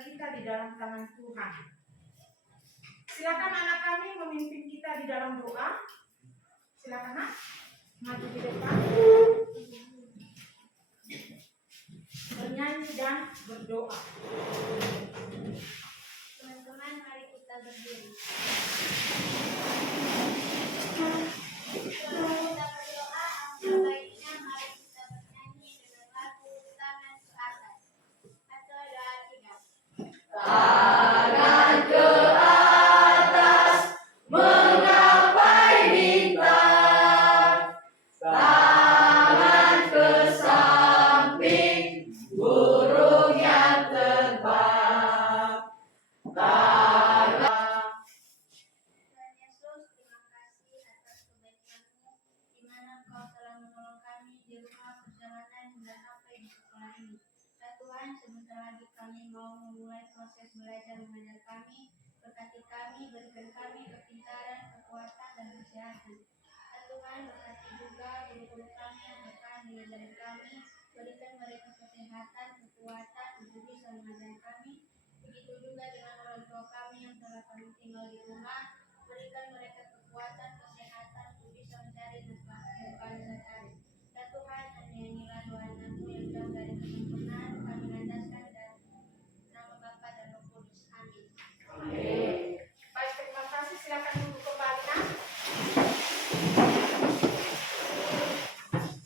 kita di dalam tangan Tuhan. Silakan anak kami memimpin kita di dalam doa. Silakan nak, maju di depan. Bernyanyi dan berdoa. Teman-teman, mari kita berdiri. Sebelum kita berdoa, alangkah baiknya mari kita bernyanyi dengan lagu Tangan ke Atas. Atau doa tiga. Tangan ke atas, menggapai bintang. Tangan ke samping, burung yang terbang. Tangan. Tuhan Yesus, terima kasih atas kebaikan-Mu, di mana Engkau telah menolong kami di rumah perjalanan hingga sampai di sekolah ini. Ya Tuhan, sebentar lagi kami mau memulai proses belajar mengajar kami. Berkati kami, berikan kami kepintaran, kekuatan, dan kesehatan. Ya Tuhan, berkati juga guru-guru kami yang akan mengajari kami. Berikan mereka kesehatan, kekuatan, untuk bisa mengajari kami. Begitu juga dengan orang tua kami yang telah kami tinggal di rumah. Berikan mereka kekuatan, kesehatan, untuk bisa mencari nafkah kehidupan sehari-hari. Ya Tuhan, hanya inilah doa anakmu yang jauh dari kesempurnaan kami landaskan dan nama Bapa dan Roh Kudus. Amin. Baik, terima kasih. Silakan duduk kembali nak.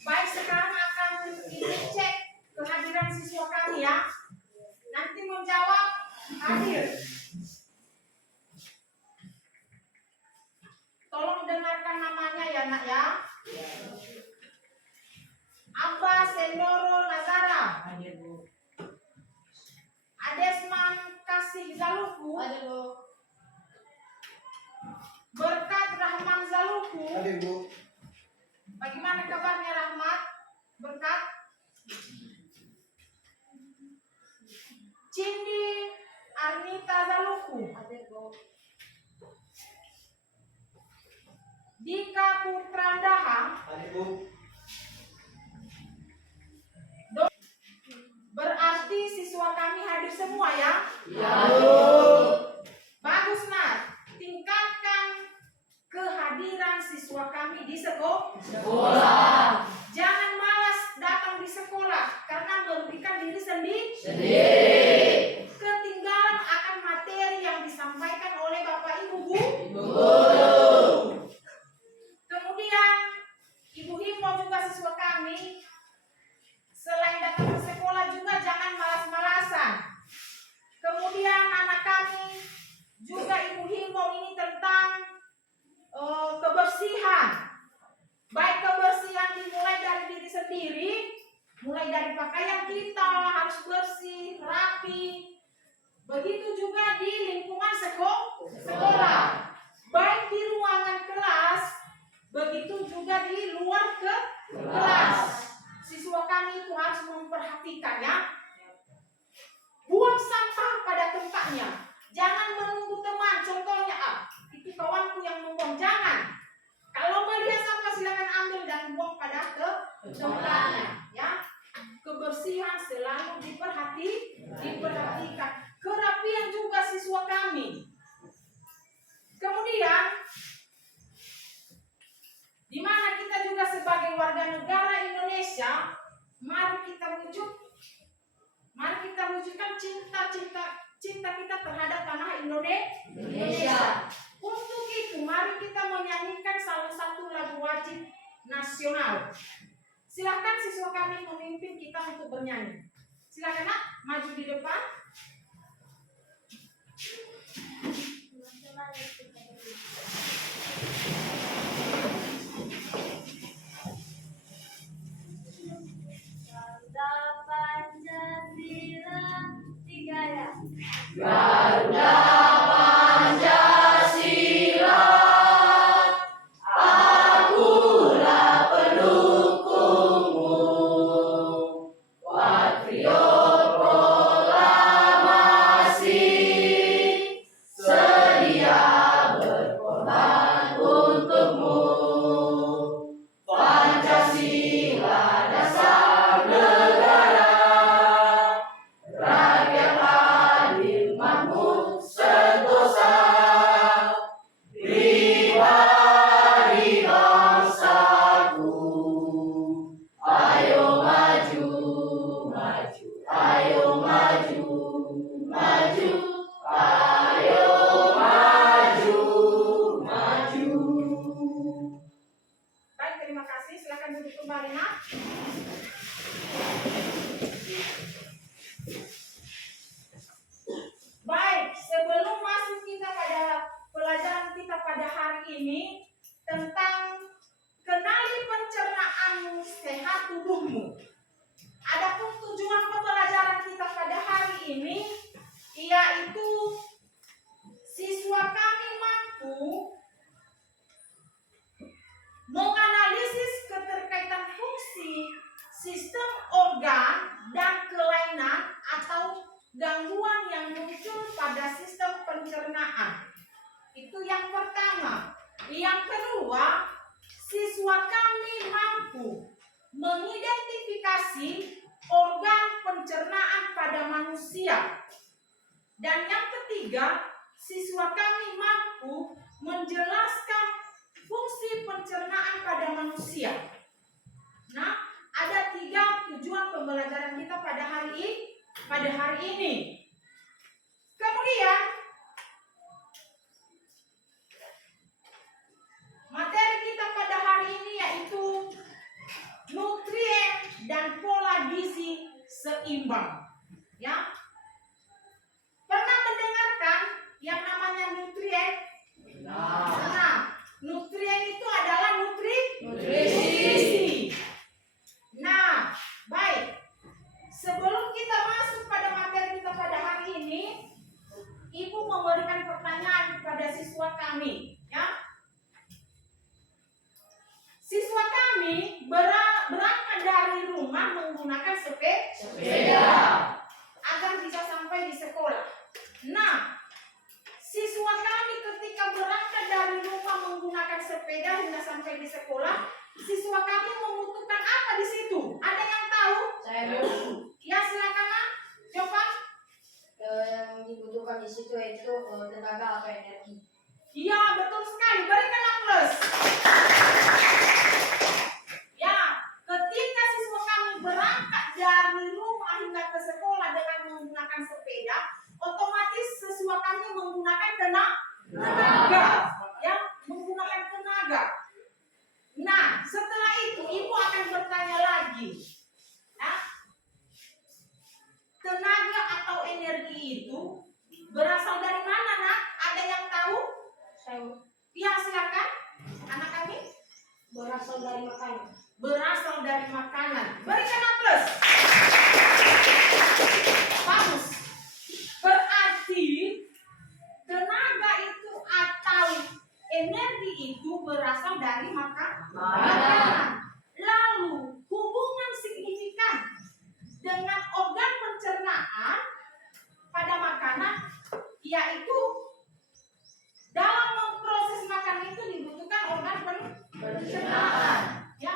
Baik, sekarang akan ibu cek kehadiran siswa kami ya. Nanti menjawab hadir. Tolong dengarkan namanya ya nak ya. Abba Sendoro Nazara. Hadir, Bu. Adesman Kasih Zaluku. Hadir, Bu. Berkat Rahman Zaluku. Hadir, Bu. Bagaimana kabarnya Rahmat? Berkat. Cindi Arnita Zaluku. Hadir, Bu. Dika Putrandaha. Hadir, Bu. Berarti siswa kami hadir semua ya? Ya, Bu. Bagus nak. Tingkatkan kehadiran siswa kami di Sekolah. Jangan malas datang di sekolah karena merugikan diri sendiri. Sendiri. Ketinggalan akan materi yang disampaikan oleh Bapak Ibu Guru. Ibu Guru. Kemudian Ibu himbau juga siswa kami, selain datang ke sekolah juga jangan malas-malasan. Kemudian anak kami juga Ibu himbau ini tentang kebersihan. Baik kebersihan dimulai dari diri sendiri, mulai dari pakaian kita harus bersih, rapi. Begitu juga di lingkungan sekolah. Baik di ruangan kelas, begitu juga di luar kelas. Siswa kami itu harus memperhatikan ya. Buang sampah pada tempatnya. Jangan menunggu teman. Contohnya itu kawanku yang membuang. Jangan. Kalau melihat sampah silakan ambil dan buang pada tempatnya ya. Kebersihan selalu diperhatikan. Kerapian juga siswa kami. Kemudian di mana kita juga sebagai warga negara Indonesia, mari kita wujudkan cinta kita terhadap tanah Indonesia. Untuk itu mari kita menyanyikan salah satu lagu wajib nasional. Silakan siswa kami memimpin kita untuk bernyanyi. Silakan nak, maju di depan. Teman-teman, mari kita berdiri. Garuda Pancasila, tiga ya. Garuda Pancasila, akulah pendukungmu. Patriot proklamasi, sedia berkorban untuk Ayo maju, maju, ayo maju, maju. Baik, terima kasih. Silakan duduk kembali, Nak. Baik, sebelum masuk kita pada pelajaran kita pada hari ini tentang kenali pencernaanmu sehat tubuhmu. Adapun tujuan pembelajaran kita pada hari ini yaitu siswa kami mampu menganalisis keterkaitan fungsi sistem organ dan kelainan atau gangguan yang muncul pada sistem pencernaan. Itu yang pertama. Yang kedua, siswa kami mampu mengidentifikasi organ pencernaan pada manusia. Dan yang ketiga, siswa kami mampu menjelaskan fungsi pencernaan pada manusia. Nah, ada 3 tujuan pembelajaran kita pada hari ini. Kemudian, materi kita pada hari ini yaitu nutrien dan pola gizi seimbang. Ya. Pernah mendengarkan yang namanya nutrien? Nah, nutrien itu adalah nutrisi. Nah, baik. Sebelum kita masuk pada materi kita pada hari ini, Ibu memberikan pertanyaan kepada siswa kami, ya. Siswa kami berangkat dari rumah menggunakan sepeda agar bisa sampai di sekolah. Nah, siswa kami ketika berangkat dari rumah menggunakan sepeda hingga sampai di sekolah, siswa kami membutuhkan apa di situ? Ada yang tahu? Saya dulu. Ya, silakan, Nak. Coba. Yang dibutuhkan di situ itu tenaga atau energi. Iya, betul sekali. Berikan aplaus. Ya, ketika siswa kami berangkat dari rumah hingga ke sekolah dengan menggunakan sepeda, otomatis siswa kami menggunakan tenaga. Ya, menggunakan tenaga. Nah, setelah itu Ibu akan bertanya lagi. Ya, tenaga atau energi itu berasal dari mana, Nak? Ada yang tahu? Ya, silakan. Anak kami Berasal dari makanan. berasal dari makanan. Berikan aplaus. Bagus. Berarti tenaga itu atau energi itu berasal dari makanan. Lalu hubungan signifikan dengan organ pencernaan pada makanan yaitu dalam memproses makanan itu dibutuhkan organ pencernaan. Ya,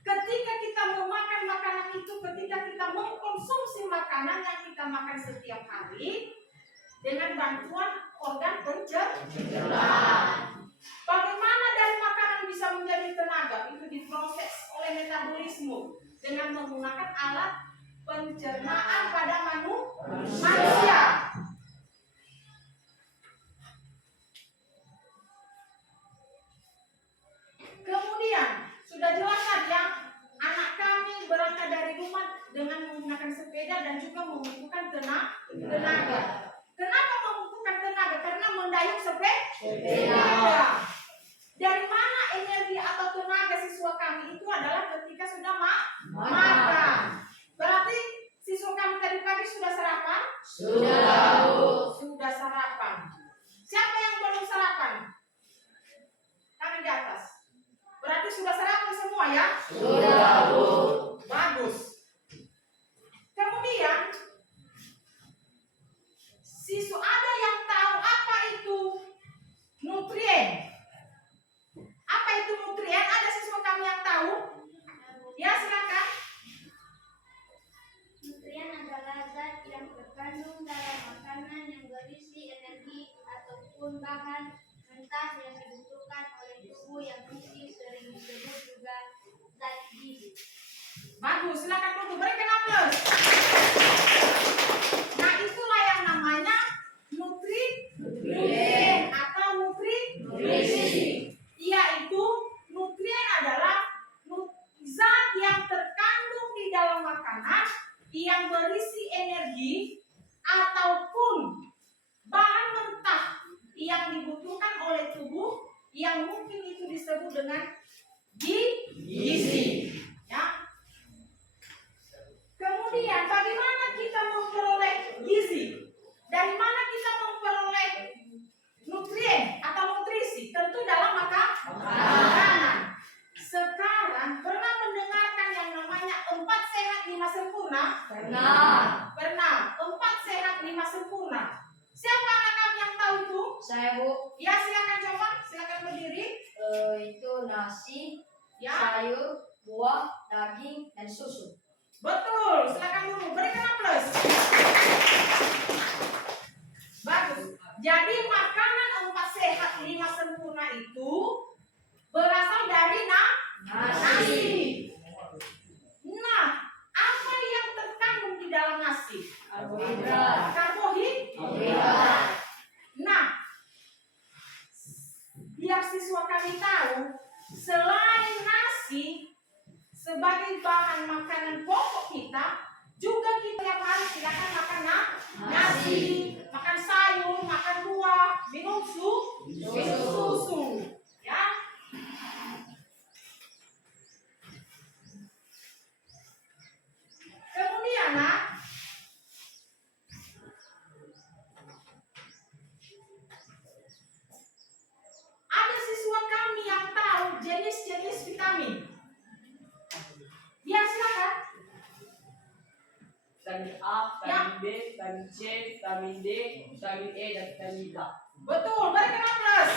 ketika kita memakan makanan itu, ketika kita mengkonsumsi makanan yang kita makan setiap hari dengan bantuan organ pencernaan. Bagaimana dari makanan bisa menjadi tenaga? Itu diproses oleh metabolisme dengan menggunakan alat pencernaan pada manusia. Kemudian sudah jelas saja anak kami berangkat dari rumah dengan menggunakan sepeda dan juga membutuhkan tenaga. Kenapa membutuhkan tenaga? Karena mendayung sepeda. Dari mana energi atau tenaga siswa kami itu adalah ketika sudah makan. Berarti siswa kami tadi pagi sudah sarapan? Sudah sarapan. Siapa yang belum sarapan? Tangan di atas. Berarti sudah sarapan semua ya? Sudah, Bu. Bagus. Kemudian siswa ada yang tahu apa itu nutrien? Apa itu nutrien? Ada siswa kami yang tahu? Ya, silakan. Nutrien adalah zat yang terkandung dalam makanan yang berisi energi ataupun bahan mentah yang dibutuhkan oleh tubuh yang mungkin sering disebut juga zat gizi. Bagus, silakan duduk. Berikan aplaus. yang berisi energi ataupun bahan mentah yang dibutuhkan oleh tubuh yang mungkin itu disebut dengan gizi. Ya. Kemudian bagaimana kita memperoleh gizi? Dari mana kita memperoleh nutrien atau nutrisi? Tentu dalam makanan. Sekarang pernah mendengarkan yang namanya 4 sehat 5 sempurna? Pernah. 4 sehat 5 sempurna. Siapa anak kami yang tahu itu? Saya Bu. Ya, silakan coba, silakan berdiri. Itu nasi, Ya, sayur, buah, daging, dan susu. betul. Silakan dulu, berikan plus. Bagus. Jadi makanan 4 sehat 5 sempurna itu berasal dari nasi. Nah, apa yang terkandung di dalam nasi? Karbohidrat. Karbohidrat. Nah, biar siswa kami tahu, selain nasi sebagai bahan makanan pokok kita, juga kita tiap hari silakan makan nasi, makan sayur, makan buah, minum susu. Ya. Kemudian, ada siswa kami yang tahu jenis-jenis vitamin. Ya, silakan. Vitamin A, vitamin B, vitamin C, vitamin D, vitamin E, dan vitamin K. Betul, berikan plus.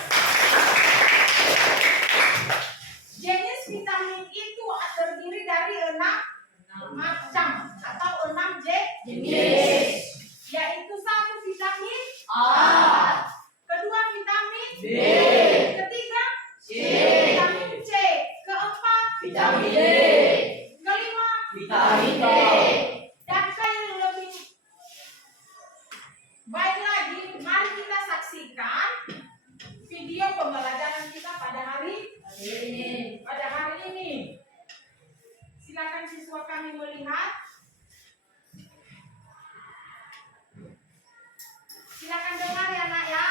Jenis vitamin itu terdiri dari 6 macam atau 6 jenis. Yaitu 1 vitamin A, kedua vitamin B, ketiga C, vitamin C, keempat vitamin D, kelima vitamin K. dan yang lebih baik lagi, mari kita saksikan video pembelajaran kita pada hari ini. Silakan siswa kami melihat. Silakan dengar ya nak ya.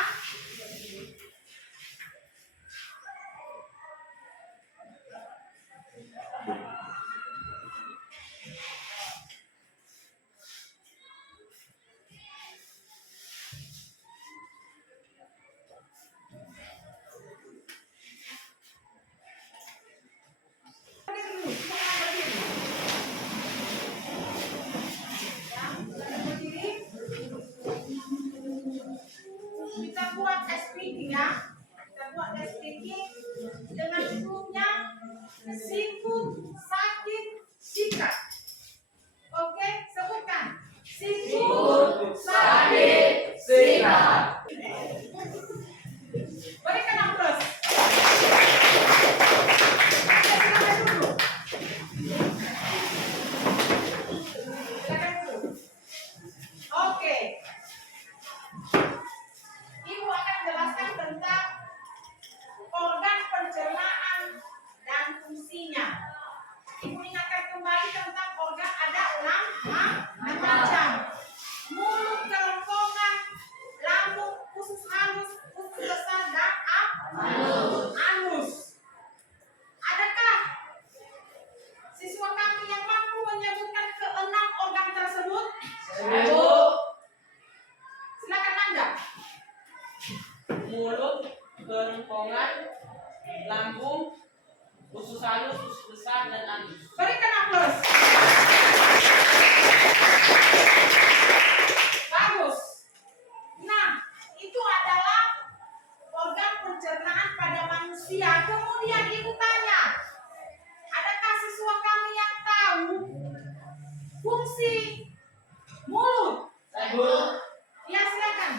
Kita buat speaking ya. Kita buat speaking dengan judulnya sikut sakit sikat. Oke, sebutkan. Sikut sakit sikat. Berikan aplaus. Silakan duduk. Silakan duduk. Oke. Ibu akan jelaskan tentang organ pencernaan dan fungsinya. Ibu ingatkan kembali tentang organ ada 6 macam. Mulut, kerongkongan, lambung, usus halus, usus besar, dan anus. Adakah siswa kami yang mampu menyebutkan ke-6 organ tersebut? Silakan Anda. Mulut, kerongkongan, lambung, usus halus, usus besar, dan anus. Berikan aplaus. Bagus. Nah, itu adalah organ pencernaan pada manusia. Kemudian ibu tanya, adakah siswa kami yang tahu fungsi mulut? Ya, silakan.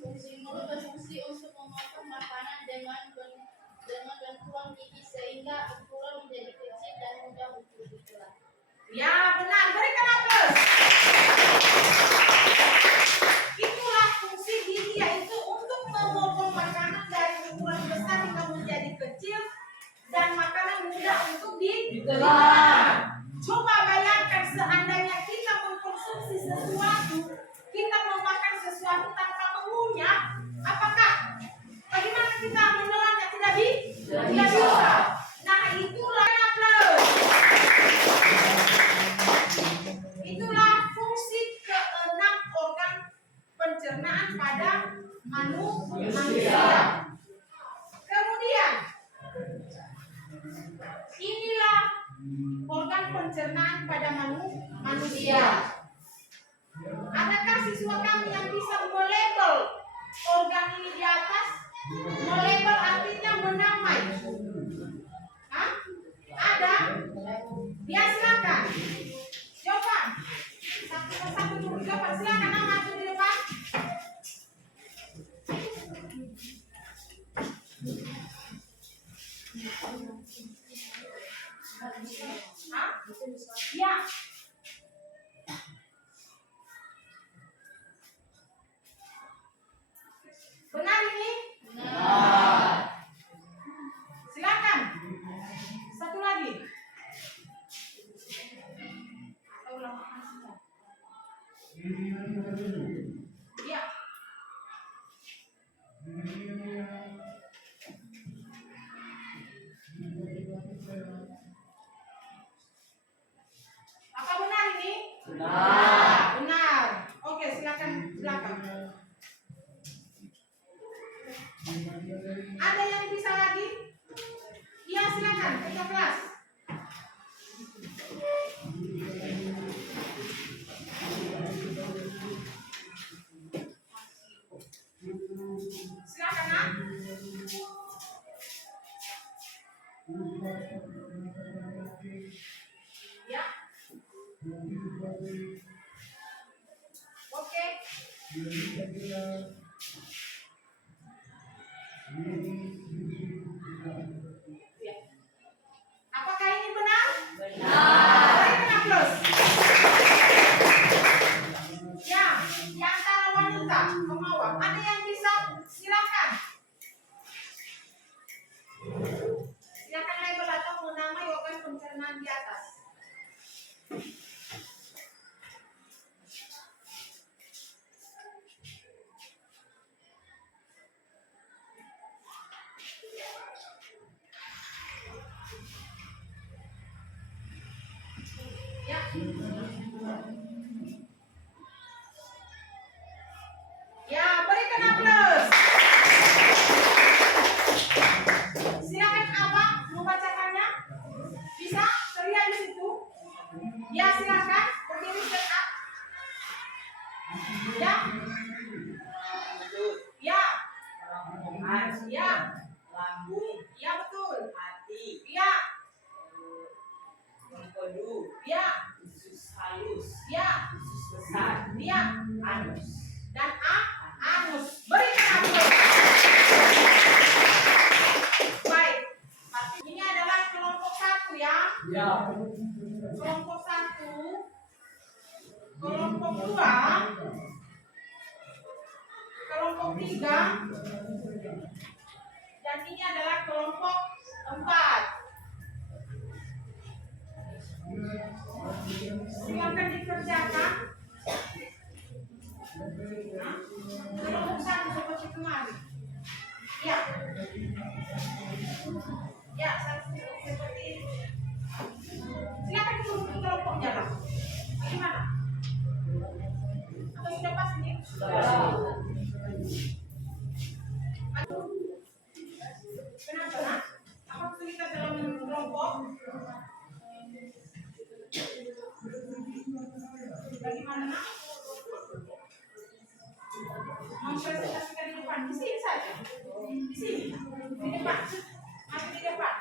Fungsi mulut berfungsi untuk memotong makanan dengan bantuan gigi sehingga ukuran menjadi kecil dan mudah untuk ditelan. mengkonsumsi sesuatu, kita memakan sesuatu tanpa mengunyah, apakah bagaimana kita menelannya? Tidak bisa. Nah, itulah fungsi keenam organ pencernaan pada manusia. Kemudian inilah organ pencernaan pada manusia. Adakah siswa kami yang bisa melabel organ ini di atas? Melabel artinya menamai. Hah? Ada? Ya, silakan. Coba. Satu persatu dulu. Coba silakan nama di depan. Hah? Ya. Benar ini? Benar. Silakan. Satu lagi. Ya. Apa benar ini? Benar. Oke, silakan belakang. Ada yang bisa lagi? Iya, silakan ke kelas. Silakan, Nak. Ya. Oke. Ya. Apakah ini benar? Berikan aplaus. Ya, di antara wanita pemawar, ada yang bisa? Silakan. Silakan label atau menamai organ pencernaan di atas. Ya. Ya, berikan aplaus. Silakan Abang membacakannya. Bisa? Terlihat di situ. Ya, silakan berdiri stand up. Ya. Ya. Kerongkongan, Ya. lambung, Ya, betul. hati, Ya. mengkodu, Ya. usus halus, Ya. usus besar, Ya. anus. Dan anus. Berikan aplaus. Baik. Ini adalah kelompok 1 ya. Ya. Kelompok 1, kelompok 2, kelompok 3, dan ini adalah kelompok 4. Silakan dikerjakan. Nah, kelompok 1 seperti kemarin. Ya. Ya, seperti ini. Silakan duduk di kelompoknya lah. Bagaimana? Atau sudah pas ini? Kenapa, Nak? Apa kesulitan dalam kelompok? Bagaimana, Nak? Mempresentasikan di depan, di sini saja. Di sini, di depan. Masih di depan.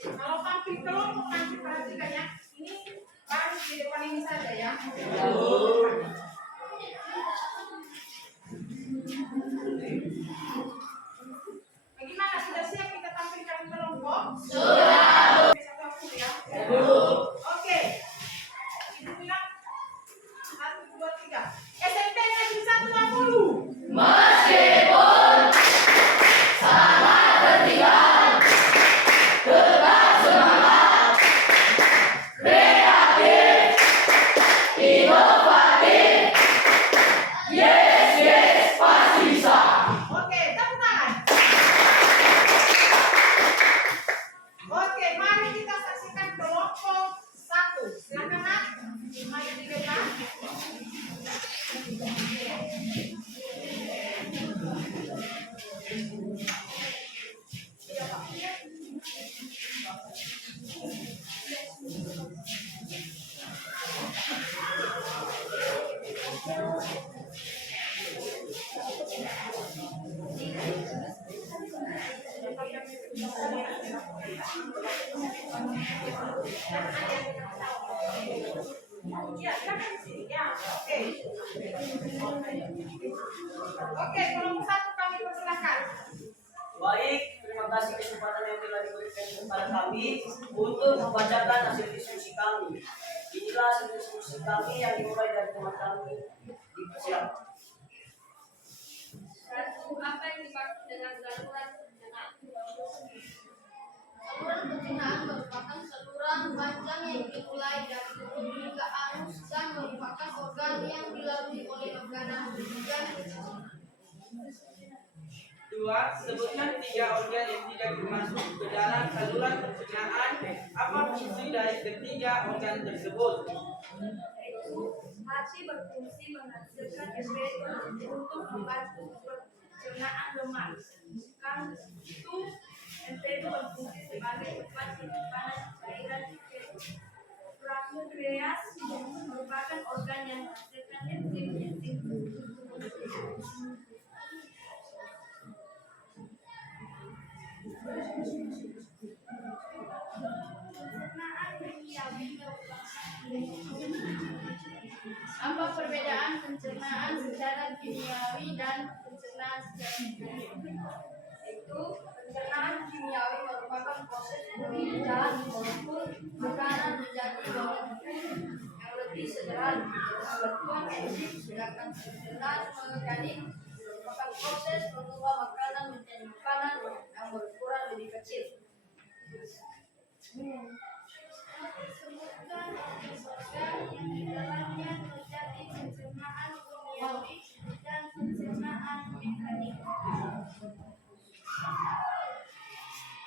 Kalau tampil kelompok nanti perhatikan ya. Ini baru di depan ini saja ya. Bagaimana, sudah siap kita tampilkan kelompok? Sudah. Oke. Ya, silakan di sini. Ya, oke. Oke, kelompok satu kami persilakan. Baik, terima kasih kesempatan yang telah diberikan kepada kami untuk membacakan hasil diskusi kami. Inilah hasil diskusi kami yang dimulai dari teman kami. Dipersilakan. Satu, apa yang dimaksud dengan saluran pencernaan? Saluran pencernaan merupakan saluran panjang yang dimulai dari mulut hingga anus dan merupakan organ yang dilalui oleh makanan dan pencernaan. Dua, sebutkan 3 organ yang tidak termasuk ke dalam saluran pencernaan. Apa fungsi dari ketiga organ tersebut? Hati berfungsi menghasilkan enzim untuk membantu pencernaan lemak. Kantung empedu berfungsi sebagai tempat penyimpanan cairan kecil. Pankreas merupakan organ yang menghasilkan enzim. Pencernaan kimiawi apa perbedaan pencernaan secara kimiawi dan pencernaan secara mekanik? Itu pencernaan kimiawi merupakan proses pemindahan molekul makanan menjadi molekul yang lebih sederhana dengan bantuan enzim, sedangkan pencernaan mekanik merupakan proses mengubah makanan menjadi makanan yang berukuran lebih kecil. Sebutkan organ yang di dalamnya terjadi pencernaan kimiawi dan pencernaan mekanik.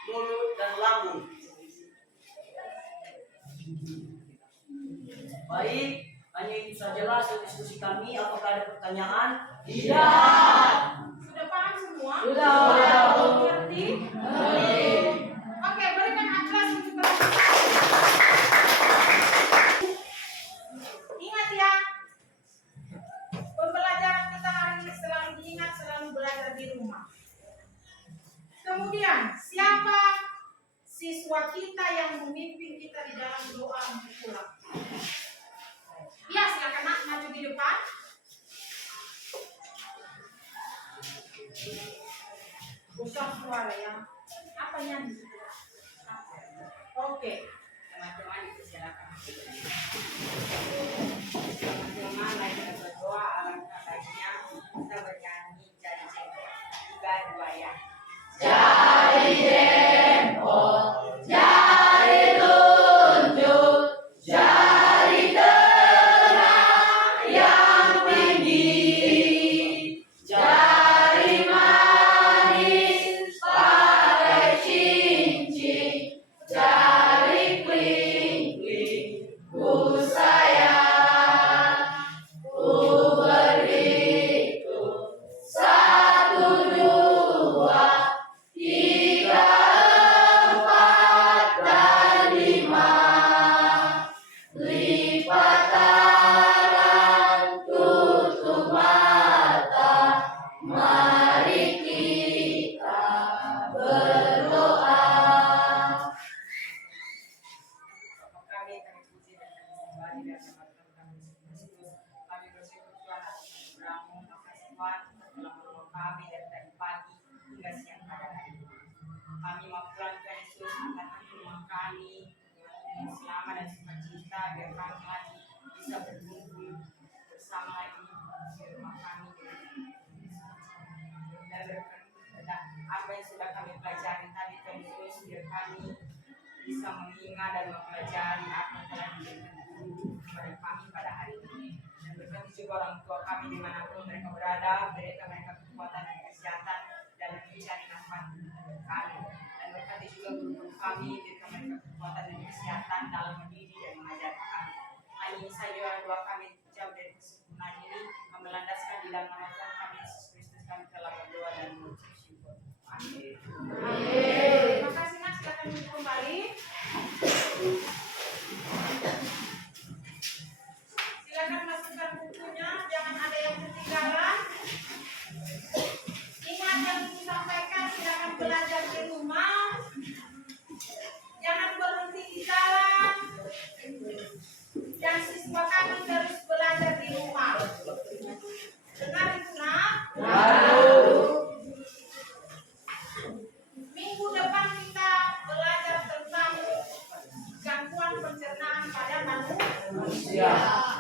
Mulut dan lambung. Baik, hanya itu sajalah hasil diskusi kami. Apakah ada pertanyaan? Tidak. Sudah paham semua? Sudah. Mengerti? Oke, berikan aplaus untuk teman. Ingat ya, pembelajaran kita hari ini selalu diingat, selalu belajar di rumah. Kemudian, siapa siswa kita yang memimpin kita di dalam doa untuk pulang? Ya, silakan Nak, maju di depan. Besar suara ya. Apa nyanyi? Oke, teman-teman dipersilakan. Teman-teman lagi berdoa, alangkah baiknya kita bernyanyi jadi jempol. Juga dua ya. Jari jempol, jari tunjuk, jari tengah yang tinggi, jari manis pakai cincin, jari kelingking, ku sayang, ku berhitung, 1, 2, 3, 4, dan 5. Lipat tangan, tutup mata, mari kita berdoa. Bapa kami puji dan kami sembah di dalam nama Tuhan kami Yesus Kristus. Kami bersyukur Tuhan atas anugerah-Mu. Makasih Tuhan telah menolong kami dari tadi pagi hingga siang pada hari ini. Kami mau pulang Tuhan Yesus, antarkan rumah kami dengan selamat dan sukacita, biar kami lagi bisa berkumpul bersama lagi di rumah kami dan berkat apa yang sudah kami pelajari tadi Tuhan Yesus, biar kami bisa mengingat dan mempelajari apa yang telah diberikan guru kepada kami pada hari ini. Dan berkati juga orang tua kami dimanapun mereka berada, berikan mereka kekuatan dan kesehatan dalam mencari nafkah kami. Dan berkati juga guru kami, berikan mereka kekuatan dan kesehatan dalam mendidik dan mengajar kami. Hanya ini saja doa kami jauh dari kesempurnaan ini, kami landaskan di dalam nama Tuhan kami Yesus Kristus, kami telah berdoa dan mengucap syukur. Amin. Terima kasih Mas, silakan duduk kembali. Silakan masukkan bukunya, jangan ada yang ketinggalan. Ingat yang disampaikan, silakan belajar di rumah. Jangan berhenti di manusia.